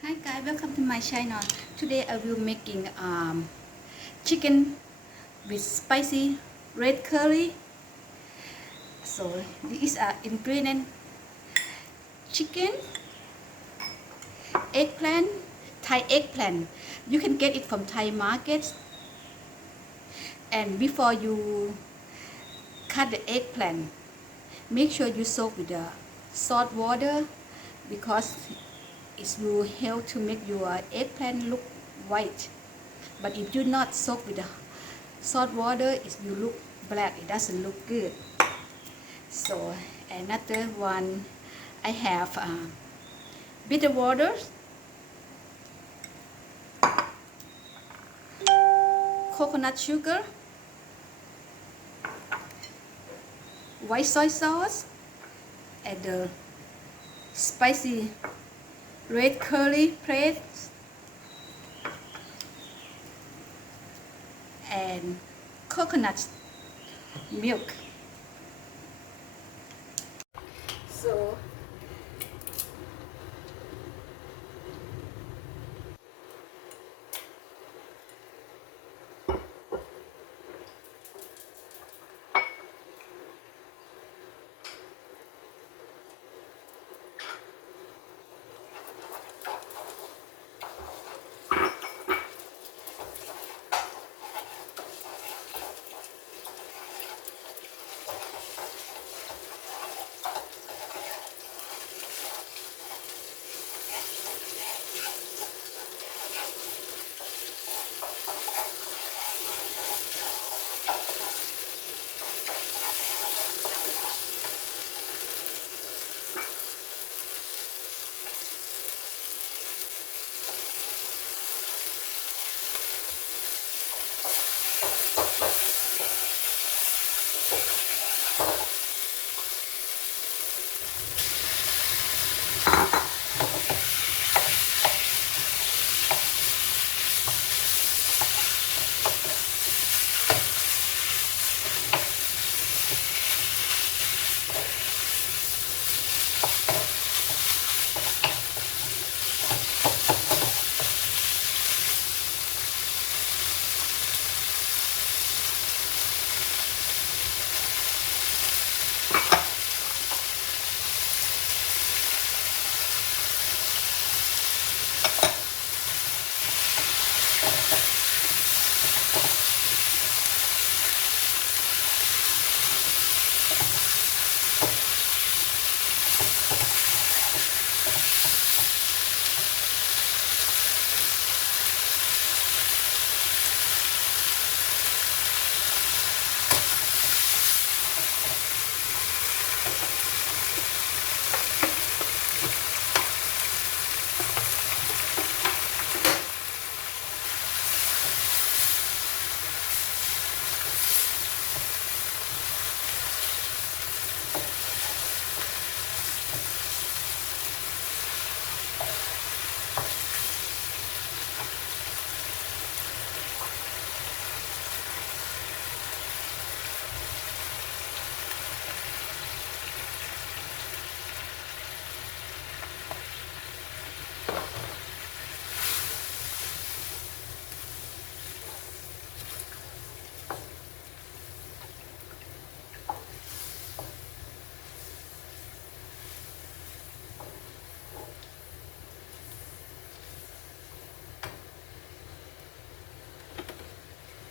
Hi guys, welcome to my channel. Today I will making chicken with spicy red curry. So these are ingredient: chicken, eggplant, Thai eggplant. You can get it from Thai markets. And before you cut the eggplant, make sure you soak with the salt water because it will help to make your eggplant look white. But if you not soak with the salt water, it will look black. It doesn't look good. So another one, I have bitter water, coconut sugar, white soy sauce, and the spicy red curry paste, and coconut milk.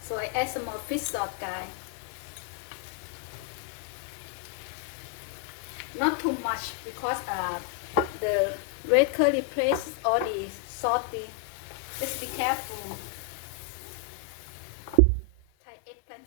So I add some more fish sauce, guys. Not too much because the red curry paste is already salty. Just be careful. Thai eggplant.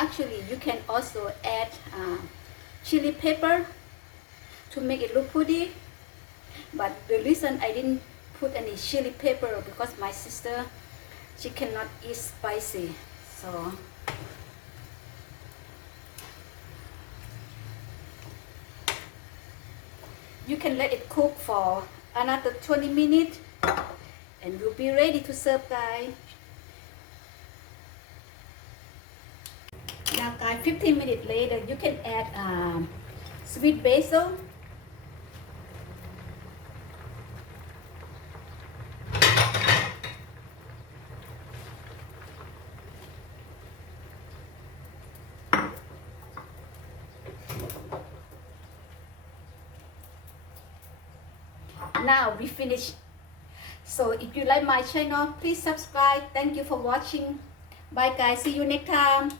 Actually, you can also add chili pepper to make it look pretty. But the reason I didn't put any chili pepper because my sister, she cannot eat spicy. So you can let it cook for another 20 minutes and you'll be ready to serve, guys. Now guys, 15 minutes later, you can add sweet basil. Now we finished. So if you like my channel, please subscribe. Thank you for watching. Bye guys, see you next time.